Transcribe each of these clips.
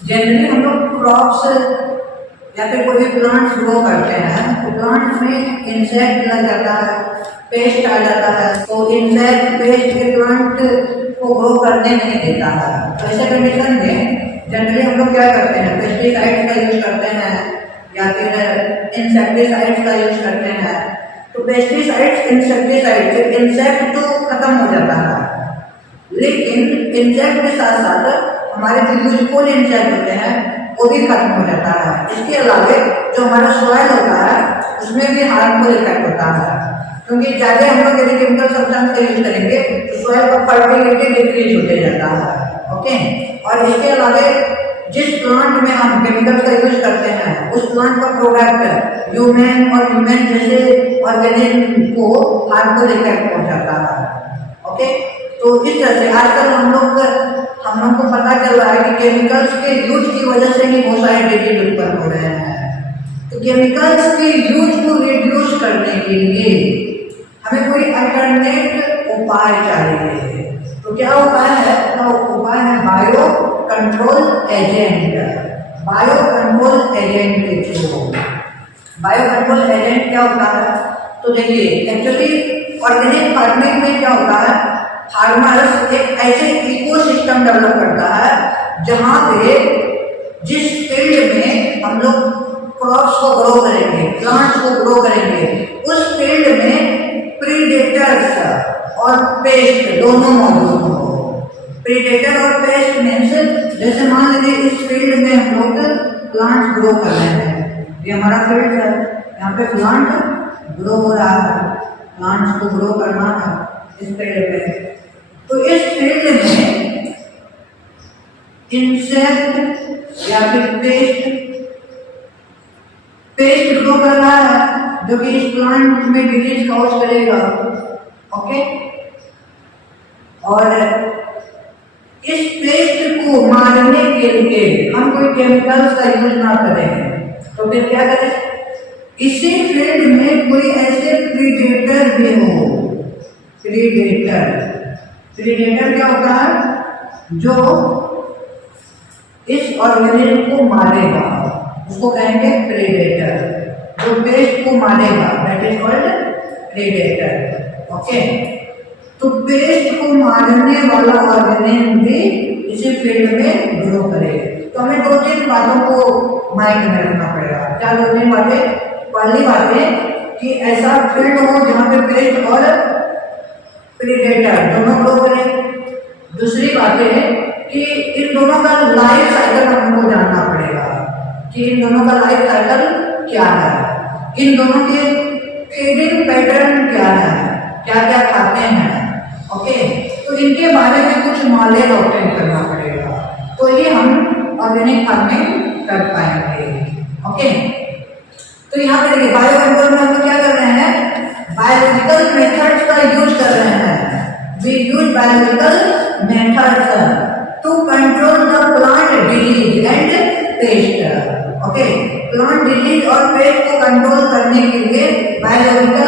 Generally हम लोग crops या फिर कोई भी प्लांट्स ग्रो करते हैं तो प्लांट्स में इंसेक्ट लग जाता है, पेस्ट आ जाता है, तो इंसेक्ट पेस्ट के प्लांट को ग्रो करने नहीं देता है। तो ऐसे कंडीशन में जनरली हम लोग क्या करते हैं, पेस्टिसाइड्स का यूज करते हैं या फिर इंसेक्टिसाइड्स का यूज करते हैं। तो पेस्टिसाइड्स इंसेक्टिसाइड से इंसेक्ट तो खत्म हो जाता है, लेकिन इंसेक्ट के साथ साथ हमारे जो यूजफुल इंसेक्ट होते हैं वो भी खत्म हो जाता है। इसके अलावा जो हमारा सॉइल होता है उसमें भी हार्मफुल इफेक्ट होता है, क्योंकि ज़्यादा हम लोग यदि केमिकल सब्सटेंस का यूज करेंगे तो सॉइल का फर्टिलिटी डिक्रीज होते जाता है। ओके, और इसके अलावा जिस प्लांट में हम केमिकल का यूज करते हैं उस प्लांट का प्रोडक्ट ह्यूमन और ह्यूमन जैसे ऑर्गेनिज्म को हार्मफुल इफेक्ट पहुंचाता है। ओके, तो इस तरह से आजकल हम लोग को पता चल रहा है कि केमिकल्स के यूज की वजह से ही बहुत सारे डिजीज उत्पन्न हो रहे हैं। तो केमिकल्स के यूज को रिड्यूस करने के लिए हमें कोई अल्टरनेट उपाय चाहिए। तो क्या उपाय है? तो उपाय है bio control agent. Bio control agent देखो, बायो कंट्रोल एजेंट क्या होता है? तो देखिए, एक्चुअली ऑर्गेनिक फार्मिंग में क्या होता है, फार्मर्स एक ऐसे इकोसिस्टम डेवलप करता है जहां पे जिस फील्ड में हम लोग क्रॉप्स को ग्रो करेंगे, प्लांट्स को ग्रो करेंगे, उस फील्ड में प्रीडेटर्स और पेस्ट दोनों मौजूद हो। प्रीडेटर और पेस्ट मीन्स जैसे मान लीजिए इस फील्ड में हम लोग प्लांट्स ग्रो कर रहे हैं, ये हमारा फील्ड है, यहाँ पे प्लांट ग्रो हो रहा है, प्लांट्स को ग्रो करना है इस फील्ड में। तो इस फील्ड में इंसेक्ट या फिर पेस्ट ग्रो कर रहा है जो कि इस प्लांट में डिजीज कॉज करेगा। ओके, और इस पेस्ट को मारने के लिए हम कोई केमिकल्स का यूज ना करें तो फिर क्या करें, इसी फील्ड में कोई ऐसे प्रीडेटर भी हो। प्रीडेटर क्या होता है? जो इस ऑर्गेनिज्म को मारेगा उसको कहेंगे प्रीडेटर। जो पेस्ट को मारेगा that is called predator. Okay, तो पेस्ट को मारने वाला ऑर्गेनिज्म भी इसी फील्ड में ग्रो करेगा। तो हमें दो तीन बातों को माइंड में रखना पड़ेगा। क्या दो तीन बातें? पहली बात है कि ऐसा फील्ड हो जहाँ पे पेस्ट और प्रीडेटर दोनों ग्रो करें। दूसरी बात है कि इन दोनों का लाइफ साइकिल हमको जानना पड़ेगा कि इन दोनों का लाइफ साइकिल क्या है, इन दोनों के फीडिंग पैटर्न क्या है, क्या क्या खाते हैं। ओके, तो इनके बारे में कुछ नॉलेज ऑब्टेन करना पड़ेगा, तो ये हम ऑर्गेनिक फार्मिंग कर पाएंगे। ओके, तो यहाँ पे देखिए बायो कंट्रोल में हम क्या कर रहे हैं, बायोलॉजिकल मेथड्स का यूज कर रहे हैं। We use biological methods to control the plant disease and pest. Okay, plant disease और पेस्ट को कंट्रोल करने के लिए बायोलॉजिकल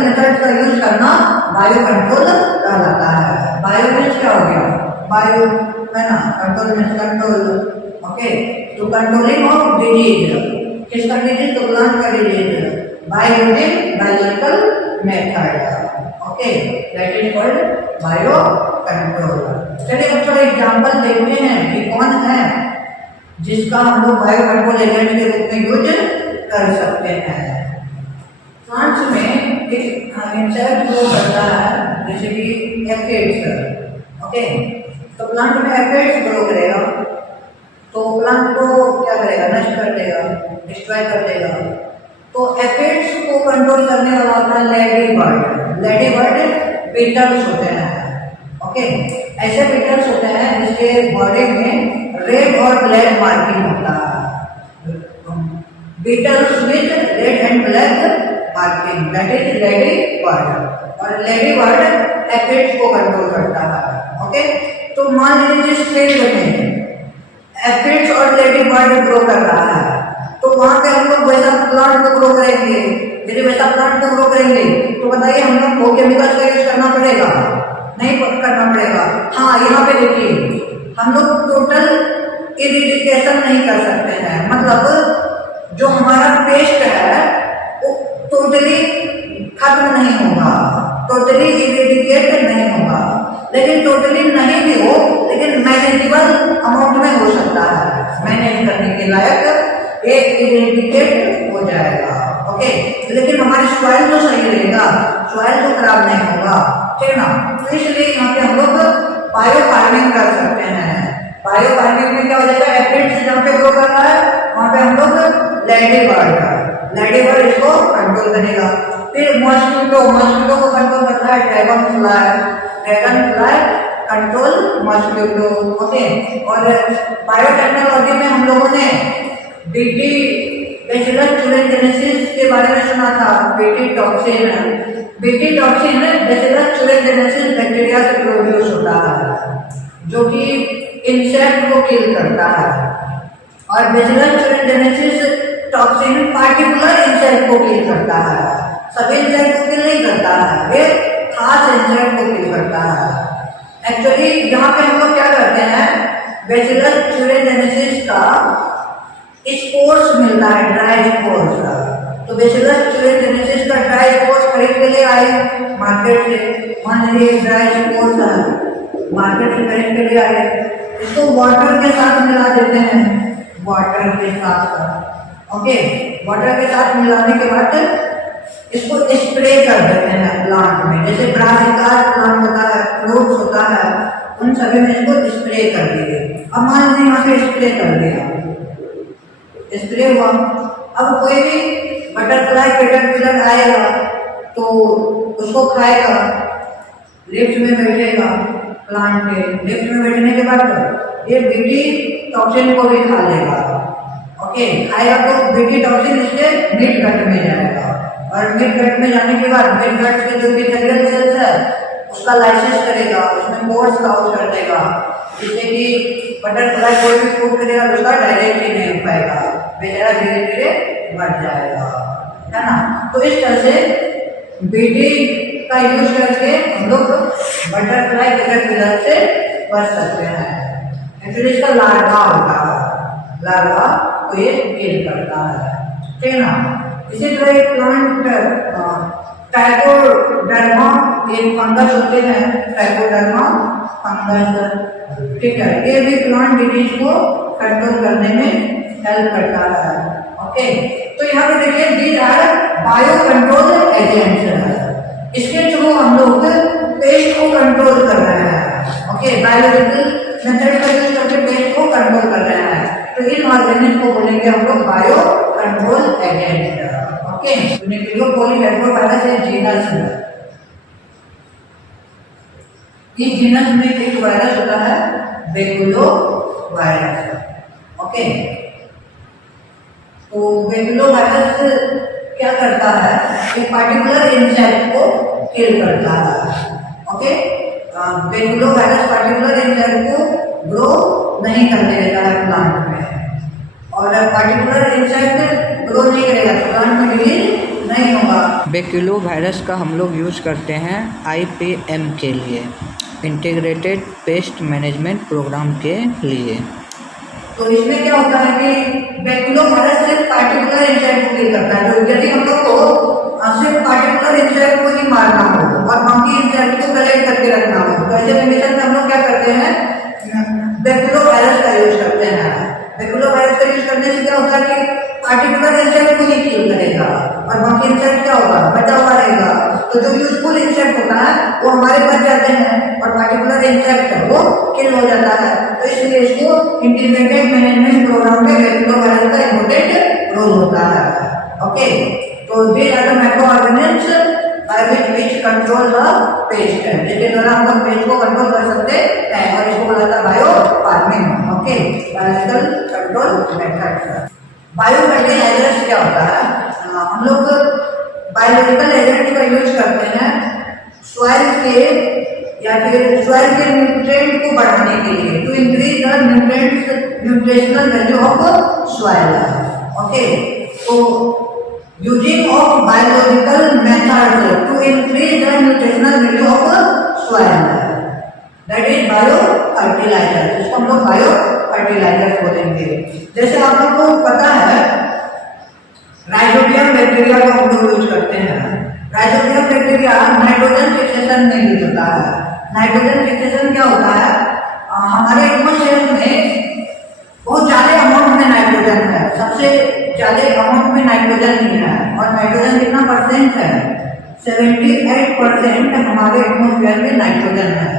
मेथड्स का यूज करना बायो कंट्रोल कहलाता है। बायो मीन्स क्या हो गया? बायो है ना, कंट्रोल मीन्स कंट्रोल। ओके, तो कंट्रोलिंग ऑफ डिजीज, किसका डिजीज? तो प्लांट का disease by using biological method. Okay, that is called bio control. चलिए अब थोड़ा एग्जाम्पल देखते हैं कि कौन है जिसका हम लोग बायो कंट्रोल एजेंट के रूप में यूज कर सकते हैं। प्लांट्स में एक इंसेक्ट ग्रो करता है जैसे कि एफिड्स। ओके, तो प्लांट में एफिड्स ग्रो करेगा तो प्लांट को क्या करेगा? नष्ट कर देगा, डिस्ट्रॉय कर देगा। तो एफिड्स को कंट्रोल करने वाला होता है lady bird. Lady bird beetles होते हैं। ओके, ऐसे बीटल्स होते हैं जिसके बॉडी में रेड और ब्लैक मार्किंग होता है। Beetles with red and black marking that is lady bird. और लेडी बर्ड एफिड्स को कंट्रोल करता है। ओके, तो मान लीजिए जिस फील्ड में एफिड्स और लेडी बर्ड ग्रो कर रहा है तो वहां पे हम लोग वैसा प्लांट को ग्रो करेंगे। यदि वैसा प्लांट को ग्रो करेंगे तो बताइए हम लोग को केमिकल्स का यूज करना पड़ेगा? नहीं करना पड़ेगा। हाँ, यहाँ पे देखिए हम लोग टोटल इरिडिकेशन नहीं कर सकते हैं, मतलब जो हमारा पेस्ट है वो टोटली खत्म नहीं होगा, टोटली इरिडिकेट नहीं होगा, लेकिन टोटली नहीं भी हो लेकिन मैनेजेबल अमाउंट में हो सकता है, मैनेज करने के लायक एक इरिडिकेट हो जाएगा। ओके, लेकिन हमारी सॉइल तो सही रहेगा, सॉइल तो खराब नहीं होगा, ठीक ना। तो इसलिए यहाँ पे हम लोग बायो फार्मिंग कर सकते हैं। बायो फार्मिंग में क्या हो जाएगा, एप्रिड जहाँ पे ग्रो कर रहा है वहाँ पे हम लोग लेडी बर्ड इसको कंट्रोल करेगा। फिर मॉस्किटो को कंट्रोल करता है dragon fly control mosquito. Okay, और बायोटेक्नोलॉजी में हम लोगों ने बीटी बैसिलस thuringiensis के बारे में सुना था। BT toxin bacillus thuringiensis bacteria से प्रोड्यूस होता है जो कि इंसेक्ट को किल करता है, और bacillus thuringiensis toxin particular insect को किल करता है, सभी इंसेक्ट को किल नहीं करता है, एक खास इंसेक्ट को किल करता है। एक्चुअली यहाँ पे हम लोग क्या करते हैं, बैसिलस thuringiensis का स्पोर्स मिलता है, ड्राई स्पोर्स का। तो बैसिलस thuringiensis का ड्राई स्पोर्स खरीद के लिए आए मार्केट से, मान लीजिए ड्राई स्पोर्स है मार्केट से खरीद के लिए आए, इसको वाटर के साथ मिला देते हैं, वाटर के साथ। ओके, वाटर के साथ मिलाने के बाद इसको स्प्रे कर देते हैं प्लांट में, जैसे ब्रासिका प्लांट होता है, फ्रूट्स होता है, उन सभी में इसको स्प्रे कर दिए। अब मान लीजिए यहाँ पे स्प्रे कर दिया, स्प्रे हुआ, अब कोई भी बटरफ्लाई कैटरपिलर आएगा तो उसको खाएगा, लिफ्ट में बैठेगा, प्लांट के लिफ्ट में बैठने के बाद ये बीटी टॉक्सिन को भी खा लेगा। ओके, खाएगा तो बीटी टॉक्सिन इसके मिड गट में जाएगा, और मिड गट में जाने के बाद मिड गट के जो इपिथेलियल सेल्स है उसका लाइसिस करेगा, उसमें पोर्स काउंट कर देगा, जिससे कि बटरफ्लाई कोई भी फूड करेगा उसका डायरेक्ट ही नहीं हो पाएगा, बेचारा धीरे धीरे मर जाएगा, है ना। तो इस तरह से बीटी का यूज करके हम लोग बटरफ्लाई कैटरपिलर से बच सकते हैं। एक्चुअली इसका लार्वा होता है, लार्वा को ये किल करता है, ठीक है ना। इसी तरह एक प्लांट ट्राइकोडर्मा, एक फंगस होते हैं ट्राइकोडर्मा फंगस, ठीक है, ये भी प्लांट डिजीज को कंट्रोल करने में हेल्प करता है। ओके, तो यहाँ पे देखिए these are bio control agents, इसके थ्रू हम लोग पेस्ट को कंट्रोल कर रहे हैं। ओके, बायोलॉजिकल मेथड का यूज करके पेस्ट को कंट्रोल कर रहे हैं, तो इन ऑर्गेनिज्म को बोलेंगे हम लोग बायो कंट्रोल एजेंट। ओके, पॉलीहेड्रोवायरस एक जीनस है, इस जीनस में एक वायरस होता है बेकुलो वायरस। ओके, तो बेकुलो वायरस क्या करता है, एक पार्टिकुलर इंसेक्ट को किल करता है। ओके, बेकुलो वायरस पार्टिकुलर इंसेक्ट को ग्रो नहीं करने देता है प्लांट में, और पार्टिकुलर इंसेक्ट ग्रो नहीं करेगा तो प्लांट में डिजीज नहीं होगा। बेकुलो वायरस का हम लोग यूज करते हैं IPM के लिए, इंटीग्रेटेड पेस्ट मैनेजमेंट प्रोग्राम के लिए। तो इसमें क्या होता है कि बेकुलो वायरस सिर्फ पार्टिकुलर इंसेक्ट को किल करता है, तो यदि हम लोग को सिर्फ पार्टिकुलर इंसेक्ट को ही मारना हो और बाकी इंसेक्ट को कलेक्ट करके रखना हो, तो ऐसे कंडीशन में हम लोग क्या करते हैं, बेकुलो वायरस का यूज करते हैं। बेकुलो वायरस का यूज करने से क्या होता है कि पार्टिकुलर इंसेक्ट को ही किल करेगा और बाकी इंसेक्ट क्या होगा, बचा हुआ रहेगा। तो जो यूजफुल इंसेक्ट होता है वो हमारे बच जाते हैं और पार्टिकुलर इंसेक्ट है वो किल हो जाता है। तो इसलिए इसको इंटीग्रेटेड मैनेजमेंट प्रोग्राम में बेकुलो वायरस का इम्पोर्टेंट रोल होता है। ओके, तो these are the microorganism by which control the pest, जिसके द्वारा हम लोग पेस्ट को कंट्रोल कर सकते हैं, और इसको बोला जाता है bio farming. Okay, biological control method. Bio fertilizers क्या होता है, हम लोग बायोलॉजिकल एजेंट का यूज करते हैं सॉइल के या फिर सॉइल के न्यूट्रिएंट को बढ़ाने के लिए, to increase the nutritional value of soil. Okay, तो using of biological methods to increase the nutritional value of soil, that is bio fertiliser, जिसको हम लोग बायो फर्टिलाइजर बोलेंगे। जैसे आप लोग को पता है राइजोबियम बैक्टीरिया को हम लोग यूज करते हैं। राइजोबियम बैक्टीरिया नाइट्रोजन फिक्सेशन में यूज होता है। नाइट्रोजन फिक्सेशन क्या होता है, हमारे एटमॉस्फेयर में बहुत ज्यादा अमाउंट में नाइट्रोजन है, सबसे ज्यादा अमाउंट में नाइट्रोजन ही है। और नाइट्रोजन कितना परसेंट है, 78% हमारे एटमॉस्फेयर में नाइट्रोजन है।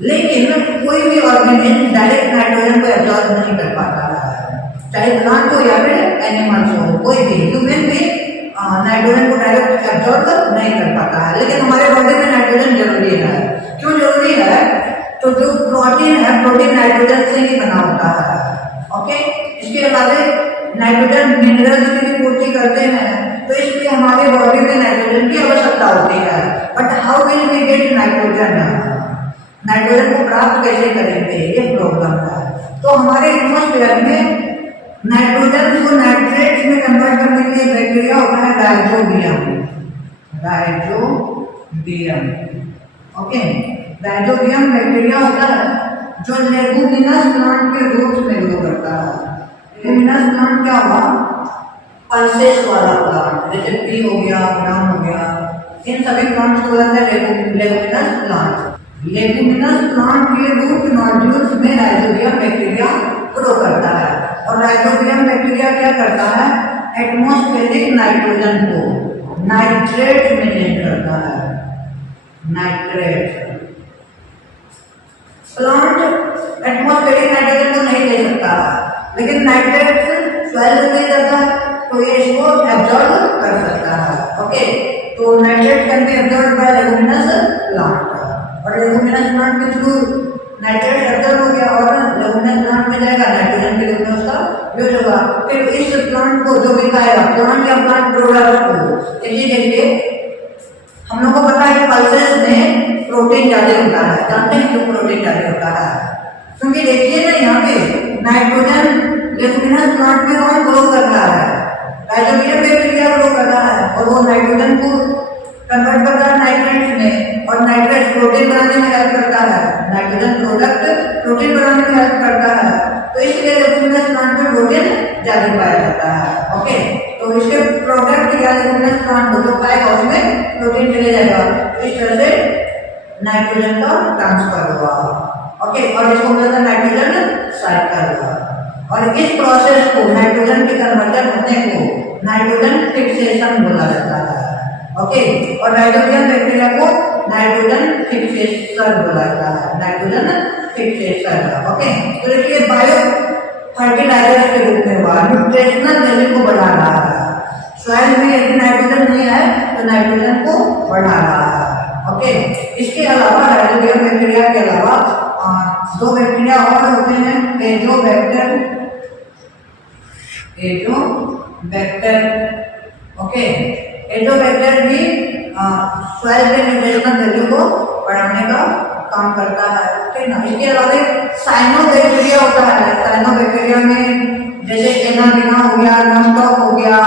लेकिन कोई भी ऑर्गेनिज्म डायरेक्ट नाइट्रोजन को एब्जॉर्ब नहीं कर पाता है, चाहे प्लांट हो या फिर एनिमल्स हो, कोई भी ह्यूमन भी नाइट्रोजन को डायरेक्ट एब्जॉर्ब नहीं कर पाता है। लेकिन हमारे बॉडी में नाइट्रोजन जरूरी है। क्यों जरूरी है, तो जो प्रोटीन है, प्रोटीन नाइट्रोजन से ही बना होता है। ओके, इसके अलावा नाइट्रोजन मिनरल्स की भी पूर्ति करते हैं, तो इसलिए हमारे बॉडी में नाइट्रोजन की आवश्यकता होती है। But how will we get nitrogen, nitrogen को प्राप्त कैसे करेंगे, ये प्रॉब्लम है। तो हमारे एटमॉस्फेयर में नाइट्रोजन को नाइट्रेट्स में कन्वर्ट करने के लिए बैक्टीरिया होता है rhizobium. Rhizobium, okay, rhizobium bacteria होता है जो लेगुमिनस प्लांट के रूट्स में ग्रो करता है। लेगुमिनस प्लांट क्या हुआ, पल्सेस वाला प्लांट, जैसे पी हो गया, ग्राम हो गया, इन सभी प्लांट्स को बोलते हैं लेगुमिनस प्लांट। लेगुमिनस प्लांट के रूट नोड्यूल्स में राइजोबियम बैक्टीरिया ग्रो करता है। और राइजोबियम बैक्टीरिया क्या करता है, एटमॉस्फेरिक नाइट्रोजन को नाइट्रेट में चेंज करता है। नाइट्रेट, प्लांट एटमॉस्फेरिक नाइट्रोजन को नहीं ले सकता, लेकिन नाइट्रेट सॉइल में जाता है तो ये इसको एब्जॉर्ब कर सकता है। ओके, तो nitrate can be absorb by leguminous plant, और लेगुमिनस प्लांट के थ्रू नाइट्रेट एब्जॉर्ब हो गया और लेगुमिनस प्लांट में जाएगा, नाइट्रोजन के रूप में उसका यूज होगा। फिर इस प्लांट को जो भी खाएगा, प्लांट या प्लांट प्रोडक्ट को, देखिए हम लोग को पता है पल्सेस में प्रोटीन ज्यादा होता है, जानते हैं क्यों प्रोटीन ज्यादा होता है, क्योंकि देखिए ना यहाँ पे नाइट्रोजन लेगुमिनस प्लांट में कौन ग्रो कर रहा है, राइजोबियम बैक्टीरिया ग्रो कर रहा है, और वो नाइट्रोजन को कन्वर्ट कर रहा है नाइट्रेट में, और नाइट्रेट प्रोटीन बनाने में हेल्प करता है, नाइट्रोजन प्रोडक्ट प्रोटीन बनाने में हेल्प करता है, तो इसलिए लेगुमिनस प्लांट में प्रोटीन ज्यादा पाया जाता है। ओके, तो इसके प्रोडक्ट या लेगुमिनस प्लांट को जो खाएगा उसमें प्रोटीन चले जाएगा, तो इस तरह से नाइट्रोजन का ट्रांसफर हुआ। ओके, और इसको बोलते हैं नाइट्रोजन साइकिल। और इस प्रोसेस को, नाइट्रोजन के कन्वर्जन होने को नाइट्रोजन फिक्सेशन बोला जाता है। ओके, और राइजोबियम बैक्टीरिया को नाइट्रोजन फिक्सेशन बोला जाता है, नाइट्रोजन फिक्सेशन। ओके, तो देखिए बायो फर्टिलाइजर के रूप में हुआ, न्यूट्रिशनल वैल्यू को बढ़ा रहा है। सॉइल में यदि नाइट्रोजन नहीं है तो नाइट्रोजन को बढ़ा रहा है। ओके, इसके अलावा राइजोबियम बैक्टीरिया के अलावा दो बैक्टीरिया और होते हैं, एजोबैक्टर, एजोबैक्टर। ओके, एजोबैक्टर भी सॉइल के न्यूट्रिशनल वैल्यू को बढ़ाने का काम करता है। ठीक ना, इसके अलावा साइनोबैक्टीरिया होता है। साइनोबैक्टीरिया में जैसे एनाबिना हो गया, नॉस्टॉक हो गया,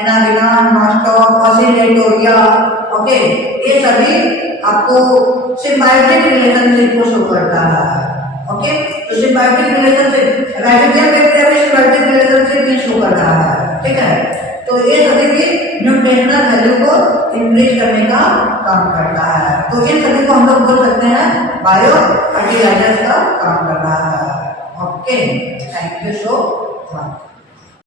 एनाबिना, नॉस्टॉक, ऑसिलेटोरिया। ओके, ये सभी आपको सिम्बायोटिक रिलेशनशिप को शो करता है। ओके, तो सिम्बायोटिक रिलेशनशिप, राइजोबियम बैक्टीरिया में सिम्बायोटिक रिलेशनशिप ही शो कर रहा है। ठीक है, तो ये सभी भी न्यूट्रिशनल वैल्यू को इंक्रीज करने का काम करता है। तो इन सभी को हम लोग बोल सकते हैं बायो फर्टिलाइजर्स का काम कर रहा है। Okay, thank you so much.